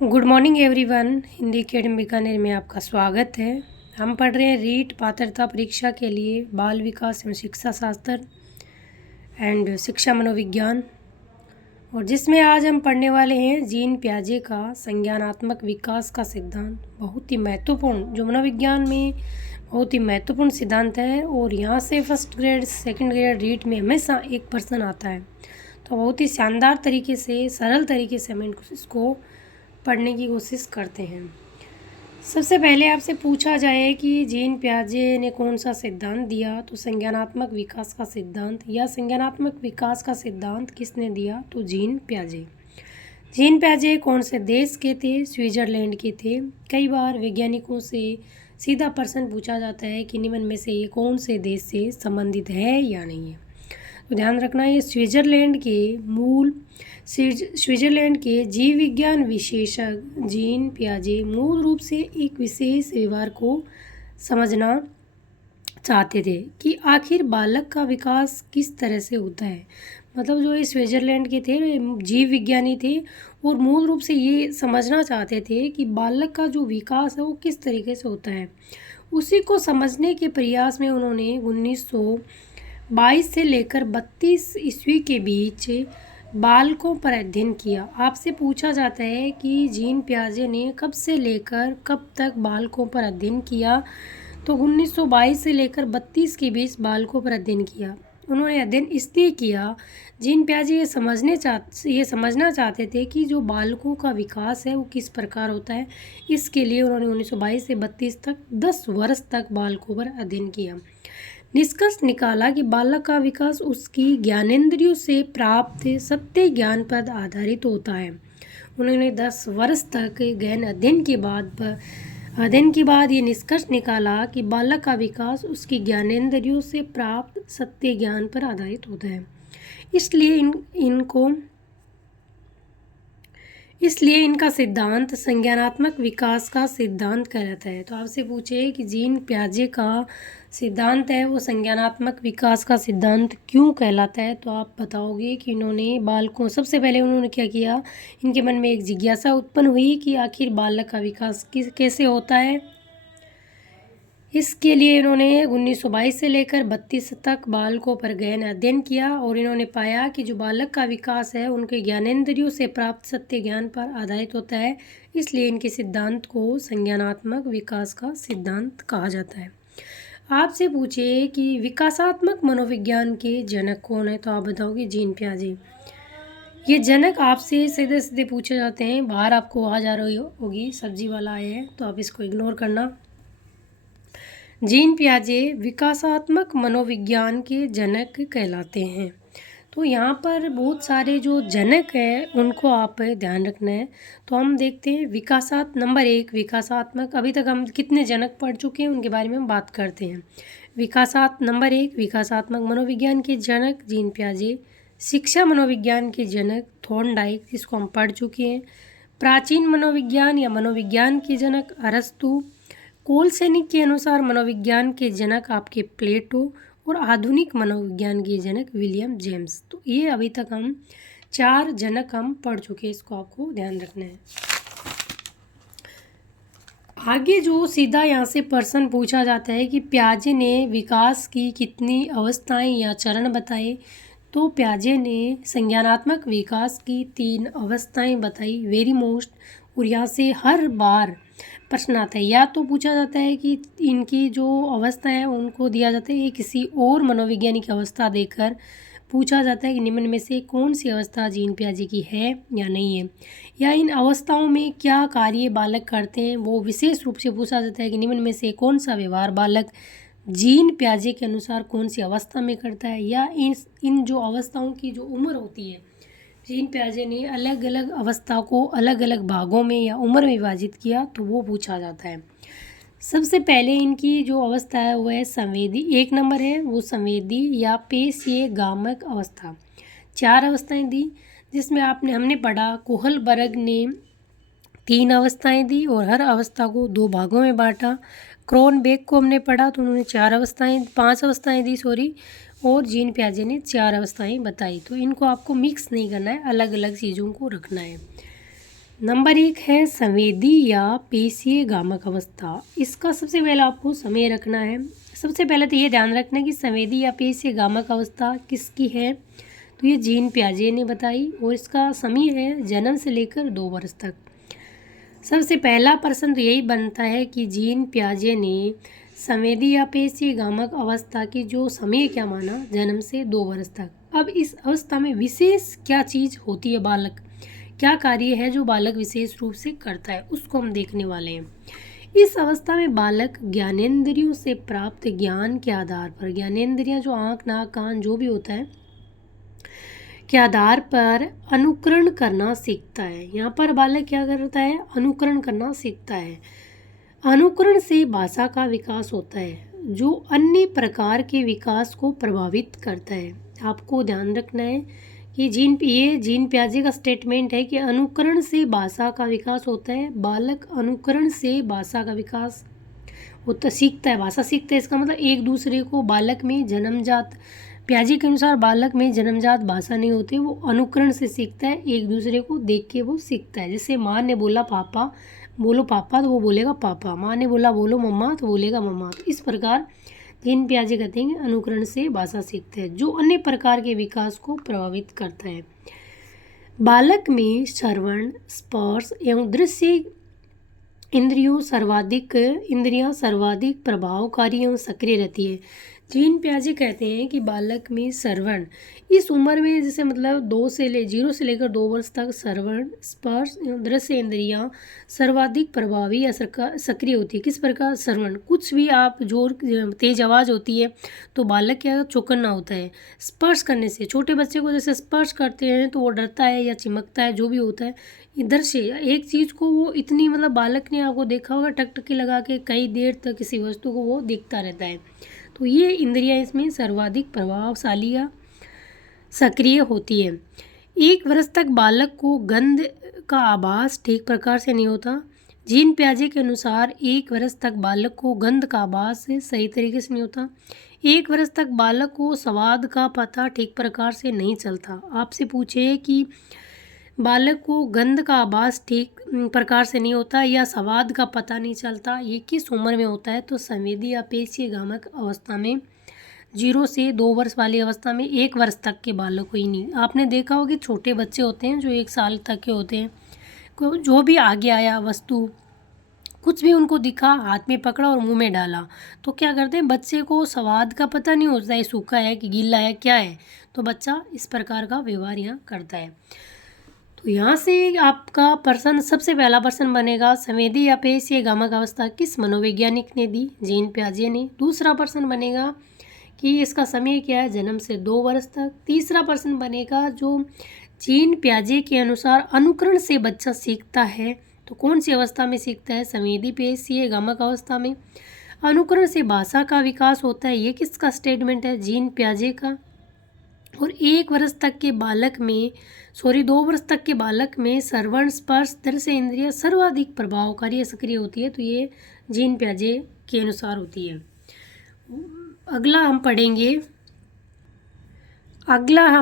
Good morning everyone. Hindi academy Bikaner में आपका स्वागत है। हम पढ़ रहे हैं रीट पात्रता परीक्षा के लिए बाल विकास एवं शिक्षा शास्त्र एंड शिक्षा मनोविज्ञान, और जिसमें आज हम पढ़ने वाले हैं जीन प्याजे का संज्ञानात्मक विकास का सिद्धांत। बहुत ही महत्वपूर्ण, जो मनोविज्ञान में बहुत ही महत्वपूर्ण सिद्धांत है, और यहाँ से first grade second grade REET में हमेशा एक प्रश्न आता है। तो बहुत ही शानदार तरीके से, सरल तरीके से हम इसको पढ़ने की कोशिश करते हैं। सबसे पहले आपसे पूछा जाए कि जीन प्याजे ने कौन सा सिद्धांत दिया, तो संज्ञानात्मक विकास का सिद्धांत, या संज्ञानात्मक विकास का सिद्धांत किसने दिया, तो जीन प्याजे। जीन प्याजे कौन से देश के थे, स्विट्जरलैंड के थे। कई बार वैज्ञानिकों से सीधा प्रश्न पूछा जाता है कि निम्न में से ये कौन से देश से संबंधित है या नहीं है। तो ध्यान रखना, ये स्विट्जरलैंड के जीव विज्ञान विशेषज्ञ जीन प्याजे मूल रूप से एक विशेष व्यवहार को समझना चाहते थे कि आखिर बालक का विकास किस तरह से होता है। मतलब जो ये स्विट्जरलैंड के थे, जीव विज्ञानी थे, और मूल रूप से ये समझना चाहते थे कि बालक का जो विकास है वो किस तरीके से होता है। उसी को समझने के प्रयास में उन्होंने 1922 से लेकर 32 ईस्वी के बीच बालकों पर अध्ययन किया। आपसे पूछा जाता है कि जीन प्याजे ने कब से लेकर कब तक बालकों पर अध्ययन किया, तो 1922 से लेकर 32 के बीच बालकों पर अध्ययन किया। उन्होंने अध्ययन इसलिए किया, जीन प्याजे ये समझना चाहते थे कि जो बालकों का विकास है वो किस प्रकार होता है। इसके लिए उन्होंने 1922 से 32 तक 10 वर्ष तक बालकों पर अध्ययन किया। निष्कर्ष निकाला कि बालक का विकास उसकी ज्ञानेंद्रियों से प्राप्त सत्य ज्ञान पर आधारित होता है। उन्होंने 10 वर्ष तक गहन अध्ययन के बाद ये निष्कर्ष निकाला कि बालक का विकास उसकी ज्ञानेंद्रियों से प्राप्त सत्य ज्ञान पर आधारित होता है। इसलिए इनका सिद्धांत संज्ञानात्मक विकास का सिद्धांत कहलाता है। तो आपसे पूछे कि जीन प्याजे का सिद्धांत है वो संज्ञानात्मक विकास का सिद्धांत क्यों कहलाता है, तो आप बताओगे कि इन्होंने बालकों, सबसे पहले उन्होंने क्या किया, इनके मन में एक जिज्ञासा उत्पन्न हुई कि आखिर बालक का विकास कैसे होता है। इसके लिए इन्होंने 1922 से लेकर 32 तक बालकों पर गहन अध्ययन किया, और इन्होंने पाया कि जो बालक का विकास है उनके ज्ञानेंद्रियों से प्राप्त सत्य ज्ञान पर आधारित होता है। इसलिए इनके सिद्धांत को संज्ञानात्मक विकास का सिद्धांत कहा जाता है। आपसे पूछे कि विकासात्मक मनोविज्ञान के जनक कौन है, तो आप बताओगे जीन प्याजे। ये जनक आपसे सीधे सीधे पूछे जाते हैं। बाहर आपको आवाज़ आ रही होगी, सब्जी वाला आया है, तो आप इसको इग्नोर करना। जीन प्याजे विकासात्मक मनोविज्ञान के जनक कहलाते हैं। तो यहाँ पर बहुत सारे जो जनक हैं उनको आप ध्यान रखना है। तो हम देखते हैं नंबर 1 विकासात्मक। अभी तक हम कितने जनक पढ़ चुके हैं उनके बारे में हम बात करते हैं। नंबर 1 विकासात्मक मनोविज्ञान के जनक जीन प्याजे। शिक्षा मनोविज्ञान के जनक थॉर्नडाइक, जिसको हम पढ़ चुके हैं। प्राचीन मनोविज्ञान या मनोविज्ञान के जनक अरस्तु। कोलसेनिक के अनुसार मनोविज्ञान के जनक आपके प्लेटो, और आधुनिक मनोविज्ञान के जनक विलियम जेम्स। तो ये अभी तक हम 4 जनक हम पढ़ चुके हैं, इसको आपको ध्यान रखना है। आगे जो सीधा यहाँ से प्रश्न पूछा जाता है कि प्याजे ने विकास की कितनी अवस्थाएं या चरण बताए, तो प्याजे ने संज्ञानात्मक विकास की 3 अवस्थाएं बताई, वेरी मोस्ट। और यहाँ से हर बार प्रश्न आता है, या तो पूछा जाता है कि इनकी जो अवस्था है उनको दिया जाता है, ये किसी और मनोवैज्ञानिक अवस्था देकर पूछा जाता है कि निम्न में से कौन सी अवस्था जीन प्याजे की है या नहीं है, या इन अवस्थाओं में क्या कार्य बालक करते हैं वो विशेष रूप से पूछा जाता है कि निम्न में से कौन सा व्यवहार बालक जीन प्याजे के अनुसार कौन सी अवस्था में करता है, या इन जो अवस्थाओं की जो उम्र होती है, जीन प्याजे ने अलग अलग अवस्था को अलग अलग भागों में या उम्र में विभाजित किया, तो वो पूछा जाता है। सबसे पहले इनकी जो अवस्था है वो है संवेदी। 1 नंबर है वो संवेदी या पेशीय गामक अवस्था। 4 अवस्थाएं दी, जिसमें हमने पढ़ा कोहलबर्ग ने 3 अवस्थाएं दी और हर अवस्था को 2 भागों में बांटा। क्रोनबेक को हमने पढ़ा तो उन्होंने 5 अवस्थाएं दी, और जीन प्याजे ने 4 अवस्थाएं बताई। तो इनको आपको मिक्स नहीं करना है, अलग अलग चीज़ों को रखना है। नंबर 1 है संवेदी या पेशीय गामक अवस्था। इसका सबसे पहले आपको समय रखना है। सबसे पहले तो ये ध्यान रखना है कि संवेदी या पेशीय गामक अवस्था किसकी है, तो ये जीन पियाजे ने बताई और इसका समय है जन्म से लेकर 2 वर्ष तक। सबसे पहला प्रश्न तो यही बनता है कि जीन पियाजे ने संवेदी या पेशीय गामक अवस्था की जो समय क्या माना, जन्म से 2 वर्ष तक। अब इस अवस्था में विशेष क्या चीज़ होती है, बालक क्या कार्य है जो बालक विशेष रूप से करता है, उसको हम देखने वाले हैं। इस अवस्था में बालक ज्ञानेंद्रियों से प्राप्त ज्ञान के आधार पर, ज्ञानेंद्रियां जो आँख नाक कान जो भी होता है के आधार पर अनुकरण करना सीखता है। यहाँ पर बालक क्या करता है, अनुकरण करना सीखता है। अनुकरण से भाषा का विकास होता है जो अन्य प्रकार के विकास को प्रभावित करता है। आपको ध्यान रखना है कि ये जीन पियाजे का स्टेटमेंट है कि अनुकरण से भाषा का विकास होता है। बालक अनुकरण से भाषा का विकास होता सीखता है, भाषा सीखता है। इसका मतलब एक दूसरे को बालक में जन्मजात, पियाजे के अनुसार बालक में जन्मजात भाषा नहीं होती, वो अनुकरण से सीखता है, एक दूसरे को देख के वो सीखता है। जैसे माँ ने बोला पापा बोलो पापा तो वो बोलेगा पापा, माँ ने बोला बोलो मम्मा तो बोलेगा मम्मा। तो इस प्रकार जीन पियाजे कहते हैं कि अनुकरण से भाषा सीखते हैं जो अन्य प्रकार के विकास को प्रभावित करता है। बालक में श्रवण, स्पर्श एवं दृश्य इंद्रियां सर्वाधिक प्रभावकारी एवं सक्रिय रहती है। जीन पियाजे कहते हैं कि बालक में श्रवण, इस उम्र में जैसे मतलब 0 से लेकर 2 वर्ष तक श्रवण, स्पर्श एवं दृश्य इंद्रियां सर्वाधिक प्रभावी या सक्रिय होती है। किस प्रकार श्रवण, कुछ भी आप जोर तेज आवाज़ होती है तो बालक क्या चौकन्ना होता है। स्पर्श करने से, छोटे बच्चे को जैसे स्पर्श करते हैं तो वो डरता है या चिमकता है, जो भी होता है। इधर से एक चीज़ को वो इतनी मतलब बालक ने आपको देखा होगा टकटकी लगा के कई देर तक किसी वस्तु को वो देखता रहता है। तो ये इंद्रियां इसमें सर्वाधिक प्रभावशाली या सक्रिय होती है। 1 वर्ष तक बालक को गंध का आभास ठीक प्रकार से नहीं होता। जीन पियाजे के अनुसार 1 वर्ष तक बालक को गंध का आभास सही तरीके से नहीं होता। 1 वर्ष तक बालक को स्वाद का पता ठीक प्रकार से नहीं चलता। आपसे पूछे कि बालक को गंध का आभास ठीक प्रकार से नहीं होता या स्वाद का पता नहीं चलता, ये किस उम्र में होता है, तो संवेदी या पेशीय गामक अवस्था में, 0 से 2 वर्ष वाली अवस्था में। 1 वर्ष तक के बालक को ही नहीं। आपने देखा हो कि छोटे बच्चे होते हैं जो 1 साल तक के होते हैं, जो भी आगे आया वस्तु, कुछ भी उनको दिखा, हाथ में पकड़ा और मुंह में डाला, तो क्या करते हैं, बच्चे को स्वाद का पता नहीं होता है, सूखा है कि गीला है क्या है, तो बच्चा इस प्रकार का व्यवहार यहाँ करता है। तो यहाँ से आपका प्रश्न, सबसे पहला प्रश्न बनेगा संवेदी या पेशीय गामक अवस्था किस मनोवैज्ञानिक ने दी, जीन पियाजे ने। दूसरा प्रश्न बनेगा कि इसका समय क्या है, जन्म से 2 वर्ष तक। तीसरा प्रश्न बनेगा जो जीन पियाजे के अनुसार अनुकरण से बच्चा सीखता है तो कौन सी अवस्था में सीखता है, संवेदी पेशीय गामक अवस्था में। अनुकरण से भाषा का विकास होता है, ये किसका स्टेटमेंट है, जीन पियाजे का। और 1 वर्ष तक के बालक में 2 वर्ष तक के बालक में श्रवण, स्पर्श, दृश्य इंद्रिय सर्वाधिक प्रभावकारी सक्रिय होती है, तो ये जीन पियाजे के अनुसार होती है। अगला हम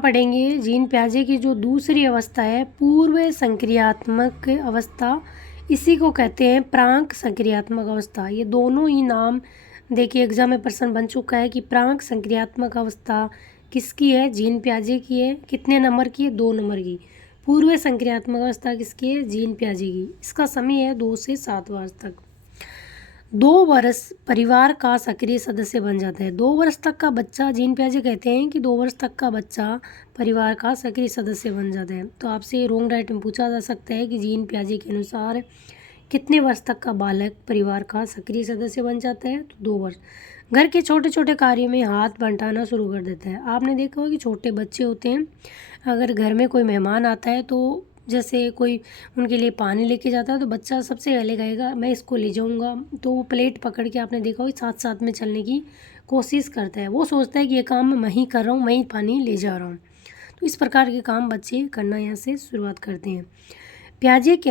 पढ़ेंगे जीन पियाजे की जो दूसरी अवस्था है, पूर्व संक्रियात्मक अवस्था। इसी को कहते हैं प्राक संक्रियात्मक अवस्था। ये दोनों ही नाम देखिए एग्जाम में प्रश्न बन चुका है कि प्राक संक्रियात्मक अवस्था किसकी है, जीन पियाजे की है। कितने नंबर की है, 2 नंबर की। पूर्व संक्रियात्मक अवस्था किसकी है, जीन पियाजे की। इसका समय है 2 से 7 वर्ष तक। 2 वर्ष परिवार का सक्रिय सदस्य बन जाता है। 2 वर्ष तक का बच्चा, जीन पियाजे कहते हैं कि 2 वर्ष तक का बच्चा परिवार का सक्रिय सदस्य बन जाता है। तो आपसे रोंग राइट में पूछा जा सकता है कि जीन पियाजे के अनुसार कितने वर्ष तक का बालक परिवार का सक्रिय सदस्य बन जाता है, तो 2 वर्ष। घर के छोटे छोटे कार्यों में हाथ बंटाना शुरू कर देता है। आपने देखा होगा कि छोटे बच्चे होते हैं, अगर घर में कोई मेहमान आता है तो जैसे कोई उनके लिए पानी लेके जाता है तो बच्चा सबसे पहले कहेगा मैं इसको ले जाऊंगा, तो वो प्लेट पकड़ के, आपने देखा होगा, साथ साथ में चलने की कोशिश करता है। वो सोचता है कि ये काम मैं ही कर रहा हूँ, मैं ही पानी ले जा रहा हूँ। तो इस प्रकार के काम बच्चे करना यहाँ से शुरुआत करते हैं। पियाजे के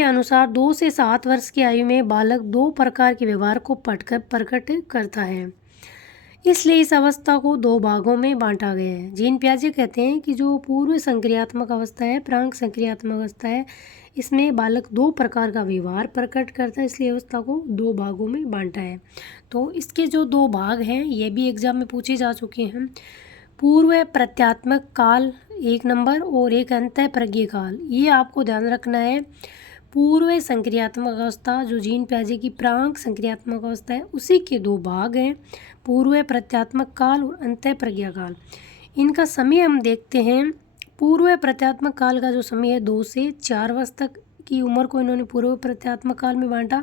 अनुसार 2 से 7 वर्ष की आयु में बालक 2 प्रकार के व्यवहार को प्रकट करता है। इसलिए इस अवस्था को दो भागों में बांटा गया है। जीन पियाजे कहते हैं कि जो पूर्व संक्रियात्मक अवस्था है, प्राक संक्रियात्मक अवस्था है, इसमें बालक दो प्रकार का व्यवहार प्रकट करता है, इसलिए अवस्था को दो भागों में बांटा है। तो इसके जो दो भाग हैं ये भी एग्जाम में पूछे जा चुके हैं। पूर्व प्रत्यात्मक काल 1 नंबर और एक अंतः प्रज्ञ काल, ये आपको ध्यान रखना है। पूर्व संक्रियात्मक अवस्था जो जीन पियाजे की प्राक संक्रियात्मक अवस्था है उसी के दो भाग हैं, पूर्व प्रत्यात्मक काल और अंतः प्रज्ञा काल। इनका समय हम देखते हैं। पूर्व प्रत्यात्मक काल का जो समय है 2 से 4 वर्ष तक की उम्र को इन्होंने पूर्व प्रत्यात्मक काल में बांटा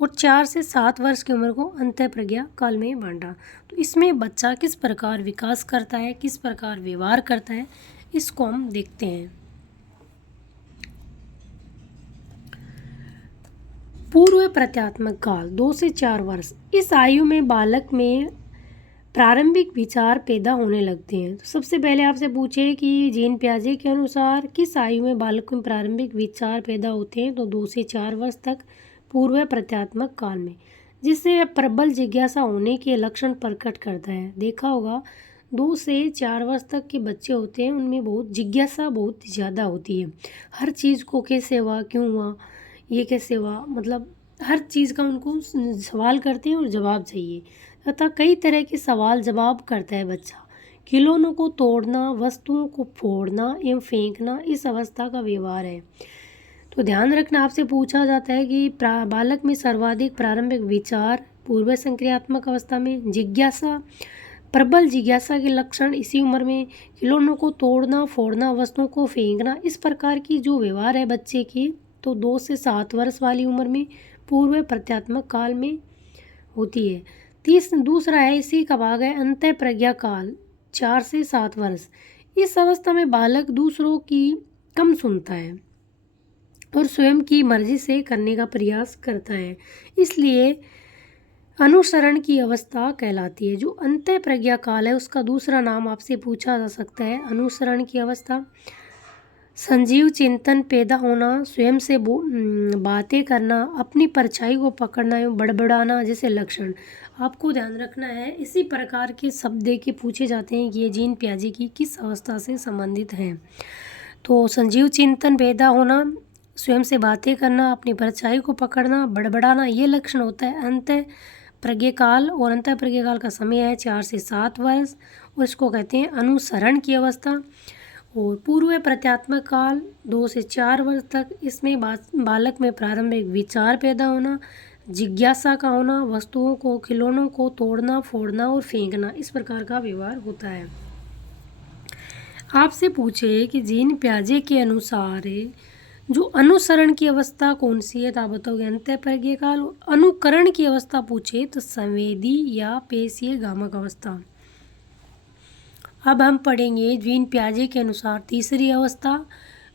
और 4 से 7 वर्ष की उम्र को अंतः प्रज्ञा काल में बांटा। तो इसमें बच्चा किस प्रकार विकास करता है, किस प्रकार व्यवहार करता है, इसको हम देखते हैं। पूर्व प्रत्यात्मक काल 2 से 4 वर्ष, इस आयु में बालक में प्रारंभिक विचार पैदा होने लगते हैं। तो सबसे पहले आपसे पूछे कि जीन पियाजे के अनुसार किस आयु में बालक में प्रारंभिक विचार पैदा होते हैं, तो 2 से 4 वर्ष तक पूर्व प्रत्यात्मक काल में, जिससे प्रबल जिज्ञासा होने के लक्षण प्रकट करता है। देखा होगा 2 से 4 वर्ष तक के बच्चे होते हैं उनमें बहुत जिज्ञासा बहुत ज़्यादा होती है। हर चीज़ को कैसे हुआ, क्यों हुआ, ये कैसे हुआ, मतलब हर चीज़ का उनको सवाल करते हैं और जवाब चाहिए तथा कई तरह के सवाल जवाब करता है बच्चा। खिलौनों को तोड़ना, वस्तुओं को फोड़ना एवं फेंकना इस अवस्था का व्यवहार है। तो ध्यान रखना, आपसे पूछा जाता है कि बालक में सर्वाधिक प्रारंभिक विचार पूर्व संक्रियात्मक अवस्था में, जिज्ञासा, प्रबल जिज्ञासा के लक्षण इसी उम्र में, खिलौनों को तोड़ना फोड़ना, वस्तुओं को फेंकना, इस प्रकार की जो व्यवहार है बच्चे के, तो 2 से 7 वर्ष वाली उम्र में पूर्व प्रत्यात्मक काल में होती है। दूसरा है, इसी का भाग है अंतः प्रज्ञा काल 4 से 7 वर्ष। इस अवस्था में बालक दूसरों की कम सुनता है और स्वयं की मर्जी से करने का प्रयास करता है, इसलिए अनुसरण की अवस्था कहलाती है। जो अंतः प्रज्ञा काल है उसका दूसरा नाम आपसे पूछा जा सकता है अनुसरण की अवस्था। संजीव चिंतन पैदा होना, स्वयं से बातें करना, अपनी परछाई को पकड़ना एवं बड़बड़ाना जैसे लक्षण आपको ध्यान रखना है। इसी प्रकार के शब्द के पूछे जाते हैं कि ये जीन पियाजे की किस अवस्था से संबंधित हैं। तो संजीव चिंतन पैदा होना, स्वयं से बातें करना, अपनी परछाई को पकड़ना, बड़बड़ाना, ये लक्षण होता है अंतः प्रज्ञा काल। और अंतः प्रज्ञा काल का समय है 4 से 7 वर्ष और इसको कहते हैं अनुसरण की अवस्था। और पूर्व प्रत्यात्मक काल 2 से 4 वर्ष तक, इसमें बालक में प्रारंभिक विचार पैदा होना, जिज्ञासा का होना, वस्तुओं को, खिलौनों को तोड़ना फोड़ना और फेंकना, इस प्रकार का व्यवहार होता है। आपसे पूछे कि जीन पियाजे के अनुसार जो अनुसरण की अवस्था कौन सी है, तो आप बताओगे अंतः प्रज्ञा काल। अनुकरण की अवस्था पूछे तो संवेदी या पेशीय गामक अवस्था। अब हम पढ़ेंगे जीन पियाजे के अनुसार तीसरी अवस्था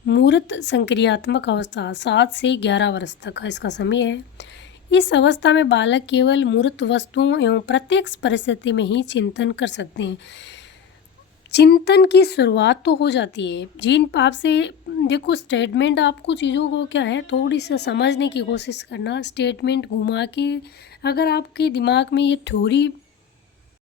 मूर्त संक्रियात्मक अवस्था 7 से 11 वर्ष तक का इसका समय है। इस अवस्था में बालक केवल मूर्त वस्तुओं एवं प्रत्यक्ष परिस्थिति में ही चिंतन कर सकते हैं। चिंतन की शुरुआत तो हो जाती है। जीन आपसे देखो स्टेटमेंट, आपको चीज़ों को क्या है थोड़ी सी समझने की कोशिश करना। स्टेटमेंट घुमा के अगर आपके दिमाग में ये थ्योरी